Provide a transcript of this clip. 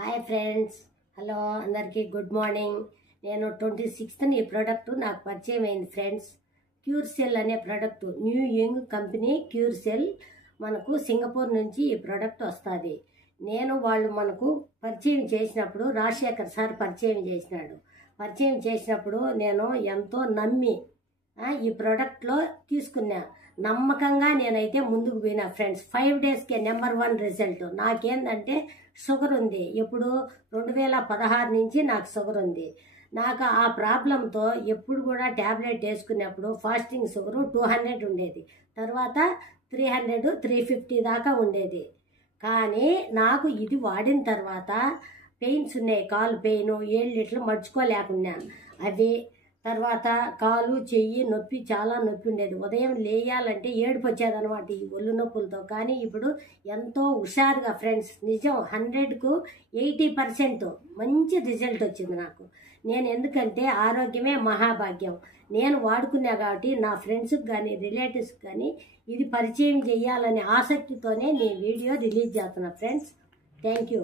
Hi friends, hello అందరికీ good morning. నేను 26th ఈ ప్రోడక్ట్ నాకు పరిచయం అయింది ఫ్రెండ్స్. క్యూర్ సెల్ అనే product, new young company cure cell. మనకు సింగపూర్ నుంచి ఈ ప్రోడక్ట్ వస్తుంది. వాళ్ళు మనకు పరిచయం చేసినప్పుడు రాజశేఖర్ సార్ పరిచయం చేసినప్పుడు నేను ఎంతో నమ్మి ఈ ప్రోడక్ట్లో తీసుకున్నా. నమ్మకంగా నేనైతే ముందుకు పోయినా ఫ్రెండ్స్. 5 daysకే నెంబర్ 1 రిజల్ట్. నాకేందంటే షుగర్ ఉంది. ఎప్పుడు 2016 నుంచి నాకు షుగర్ ఉంది. నాకు ఆ ప్రాబ్లంతో ఎప్పుడు కూడా ట్యాబ్లెట్ వేసుకున్నప్పుడు ఫాస్టింగ్ షుగరు 200 ఉండేది, తర్వాత 300, 350 దాకా ఉండేది. కానీ నాకు ఇది వాడిన తర్వాత పెయిన్స్ ఉన్నాయి, కాలు పెయిన్, 7 లీటర్లు మర్చుకోలేకున్నా. అవి తర్వాత కాలు చెయ్యి నొప్పి, చాలా నొప్పి ఉండేది. ఉదయం లేయాలంటే ఏడుపు వచ్చేదనమాట ఈ ఒళ్ళు నొప్పులతో. కానీ ఇప్పుడు ఎంతో హుషారుగా ఫ్రెండ్స్, నిజం 100కు 80% మంచి రిజల్ట్ వచ్చింది నాకు. ఎందుకంటే ఆరోగ్యమే మహాభాగ్యం. నేను వాడుకున్నా కాబట్టి నా ఫ్రెండ్స్కి కానీ రిలేటివ్స్కి కానీ ఇది పరిచయం చేయాలనే ఆసక్తితోనే నేను వీడియో రిలీజ్ చేస్తున్నా ఫ్రెండ్స్. Thank you.